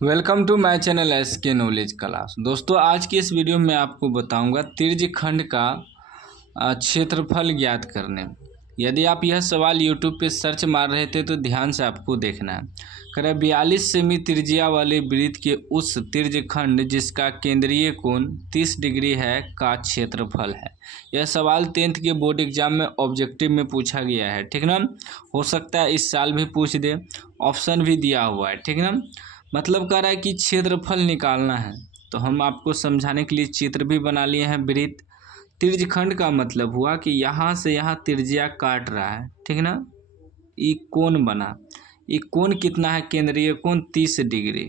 Welcome to my channel SK knowledge class. दोस्तों, आज की इस वीडियो में आपको बताऊंगा त्रिज्यखंड का क्षेत्रफल ज्ञात करने। यदि आप यह सवाल यूट्यूब पे सर्च मार रहे थे तो ध्यान से आपको देखना है। कह 42 सेमी त्रिज्या वाले वृत्त के उस त्रिज्यखंड जिसका केंद्रीय कोण 30 डिग्री है का क्षेत्रफल है। यह सवाल 10th के बोर्ड एग्जाम में ऑब्जेक्टिव में पूछा गया है, ठीक ना। हो सकता है इस साल भी पूछ दे, ऑप्शन भी दिया हुआ है, ठीक ना। मतलब कह रहा है कि क्षेत्रफल निकालना है, तो हम आपको समझाने के लिए चित्र भी बना लिए हैं। वृत्त त्रिज्यखंड का मतलब हुआ कि यहाँ से यहाँ त्रिज्या काट रहा है, ठीक ना। ये कोण बना, ये कोण कितना है? केंद्रीय कोण 30 डिग्री,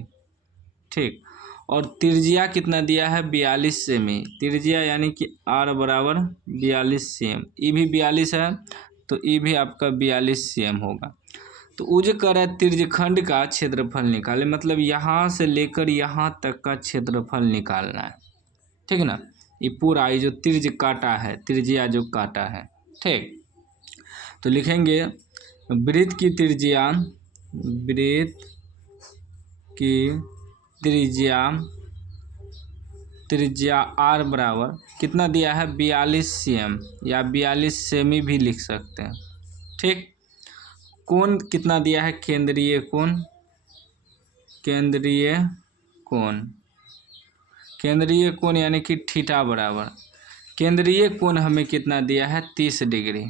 ठीक। और त्रिज्या कितना दिया है? 42 सेमी। त्रिज्या यानी कि R बराबर 42 cm। ये भी 42 है तो ये भी आपका 42 cm होगा। तो वो जो कह रहा है त्रिज्यखंड का क्षेत्रफल निकाले, मतलब यहाँ से लेकर यहाँ तक का क्षेत्रफल निकालना है, ठीक ना। ये पूरा ये जो त्रिज्य काटा है, त्रिज्या जो काटा है, ठीक। तो लिखेंगे वृत्त की त्रिज्या, वृत्त की त्रिज्या, त्रिज्या R बराबर कितना दिया है? 42 cm या 42 सेमी भी लिख सकते हैं, ठीक। कोण कितना दिया है? केंद्रीय कोण, केंद्रीय कोण, केंद्रीय कोण यानी कि थीटा बराबर केंद्रीय कोण हमें कितना दिया है? 30 डिग्री।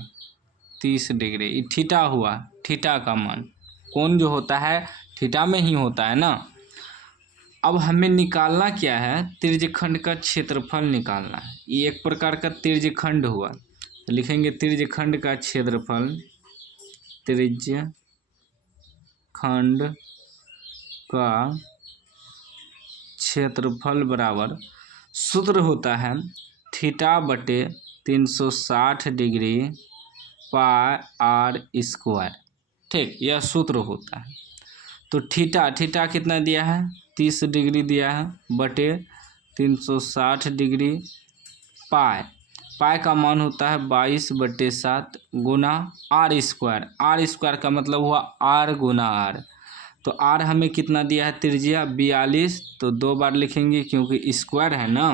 30 डिग्री ये थीटा हुआ, थीटा का मान। कोण जो होता है थीटा में ही होता है ना। अब हमें निकालना क्या है? त्रिज्यखंड का क्षेत्रफल निकालना है। ये एक प्रकार का त्रिज्यखंड हुआ, तो लिखेंगे त्रिज्यखंड का क्षेत्रफल, त्रिज्यखंड का क्षेत्रफल बराबर सूत्र होता है थीटा बटे 360 डिग्री पाई R स्क्वायर, ठीक। यह सूत्र होता है। तो थीटा, थीटा कितना दिया है? 30 डिग्री दिया है, बटे 360 डिग्री पाई, पाई का मान होता है 22/7 गुना R स्क्वायर। R स्क्वायर का मतलब हुआ R गुना R। तो R हमें कितना दिया है? त्रिज्या 42, तो 2 बार लिखेंगे क्योंकि स्क्वायर है ना।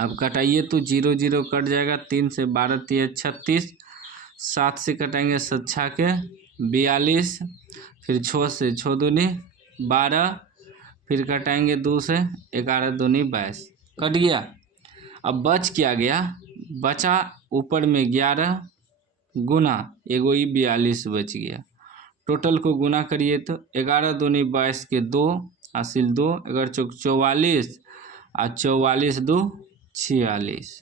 अब कटाइए तो 0 0 कट जाएगा, 3 से 12 3 36, 7 से कटाएंगे 7 6 के 42, फिर 6 से 6 दूनी 12, फिर कटाएंगे 2 से 11 दूनी 22, कट गया। अब बच क्या गया? बचा ऊपर में 11 गुना एगो ही 42 बच गया। टोटल को गुना करिए तो 11 दूनी 22 के 2 हासिल 2, 11 चौक 44 और 44 2 46।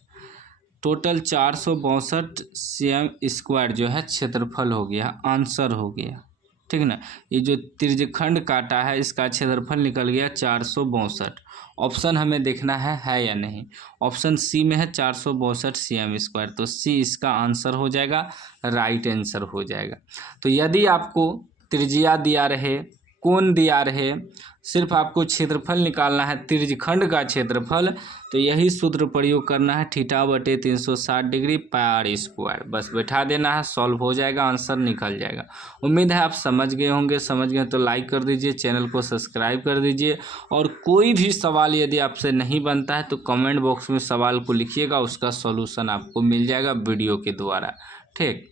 टोटल 462 cm स्क्वायर जो है क्षेत्रफल हो गया, आंसर हो गया, ठीक ना। ये जो त्रिज्यखंड काटा है इसका क्षेत्रफल निकल गया 462। ऑप्शन हमें देखना है या नहीं। ऑप्शन सी में है 462 cm स्क्वायर, तो सी इसका आंसर हो जाएगा, राइट आंसर हो जाएगा। तो यदि आपको त्रिज्या दिया रहे, कोण दिया रहे, सिर्फ आपको क्षेत्रफल निकालना है, त्रिज्यखंड का क्षेत्रफल, तो यही सूत्र प्रयोग करना है, थीटा बटे 360 डिग्री पाई R स्क्वायर। बस बैठा देना है, सॉल्व हो जाएगा, आंसर निकल जाएगा। उम्मीद है आप समझ गए होंगे। समझ गए तो लाइक कर दीजिए, चैनल को सब्सक्राइब कर दीजिए। और कोई भी सवाल यदि आपसे नहीं बनता है तो कमेंट बॉक्स में सवाल को लिखिएगा, उसका सॉल्यूशन आपको मिल जाएगा वीडियो के द्वारा, ठीक।